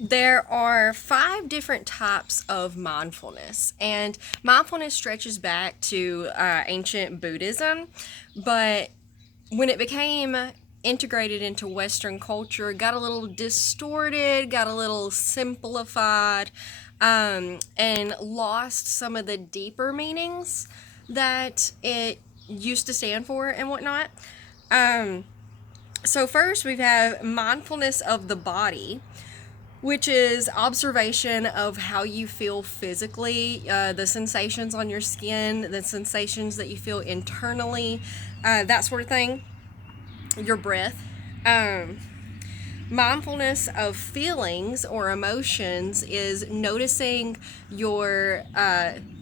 There are 5 different types of mindfulness, and mindfulness stretches back to ancient Buddhism, but when it became integrated into Western culture, it got a little distorted, got a little simplified, and lost some of the deeper meanings that it used to stand for and whatnot. So, first we have mindfulness of the body, which is observation of how you feel physically, the sensations on your skin, the sensations that you feel internally, that sort of thing, your breath. Um, Mindfulness of feelings or emotions is noticing your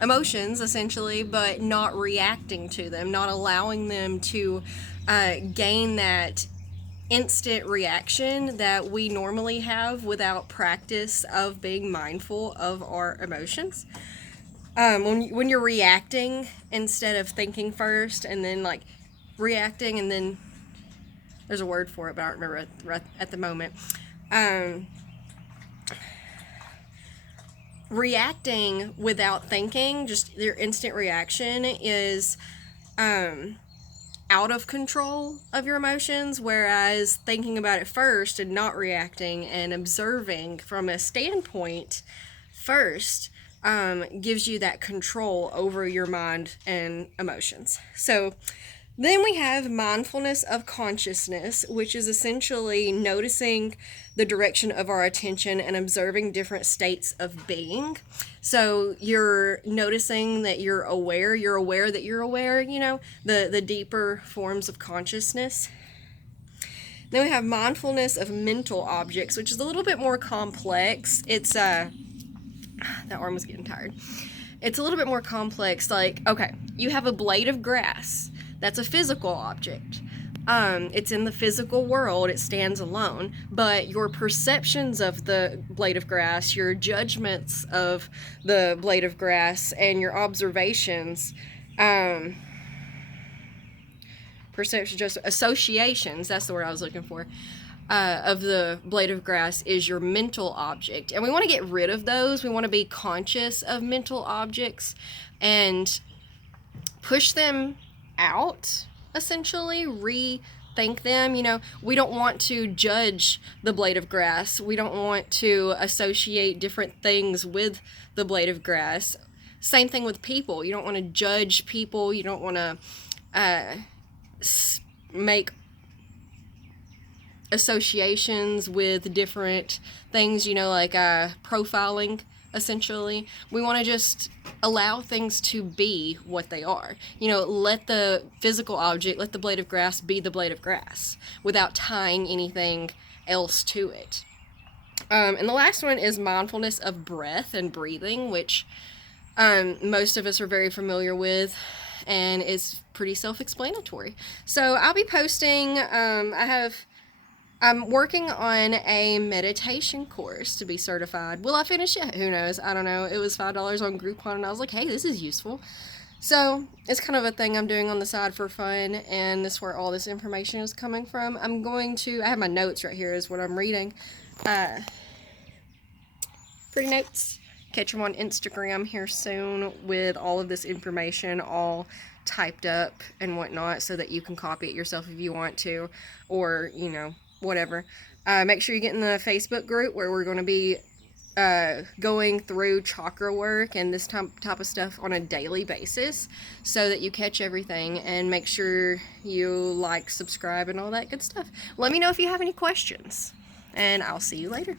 emotions essentially, but not reacting to them, not allowing them to gain that instant reaction that we normally have without practice of being mindful of our emotions. When you're reacting instead of thinking first and then like reacting, and then there's a word for it, but I don't remember right at the moment. Um, Reacting without thinking, just your instant reaction, is out of control of your emotions, whereas thinking about it first and not reacting and observing from a standpoint first gives you that control over your mind and emotions. So then we have mindfulness of consciousness, which is essentially noticing the direction of our attention and observing different states of being. So you're noticing that you're aware that you're aware, the deeper forms of consciousness. Then we have mindfulness of mental objects, which is a little bit more complex. It's that arm was getting tired. It's a little bit more complex. Like, okay, you have a blade of grass. That's a physical object. It's in the physical world, it stands alone, but your perceptions of the blade of grass, your judgments of the blade of grass, and your observations, perception, just associations, that's the word I was looking for, of the blade of grass is your mental object. And we want to get rid of those. We want to be conscious of mental objects and push them out, essentially, rethink them. We don't want to judge the blade of grass. We don't want to associate different things with the blade of grass. Same thing with people. You don't want to judge people. You don't want to make associations with different things, like profiling, essentially. We want to just allow things to be what they are. Let the physical object, let the blade of grass be the blade of grass without tying anything else to it. And the last one is mindfulness of breath and breathing, which most of us are very familiar with, and is pretty self-explanatory. So I'll be posting, I'm working on a meditation course to be certified. Will I finish it? Who knows? I don't know. It was $5 on Groupon, and I was like, hey, this is useful. So it's kind of a thing I'm doing on the side for fun, and this is where all this information is coming from. I have my notes right here is what I'm reading. Pretty notes. Catch them on Instagram here soon with all of this information all typed up and whatnot, so that you can copy it yourself if you want to, or, whatever. Make sure you get in the Facebook group where we're going to be going through chakra work and this type of stuff on a daily basis, so that you catch everything, and make sure you like, subscribe, and all that good stuff. Let me know if you have any questions, and I'll see you later.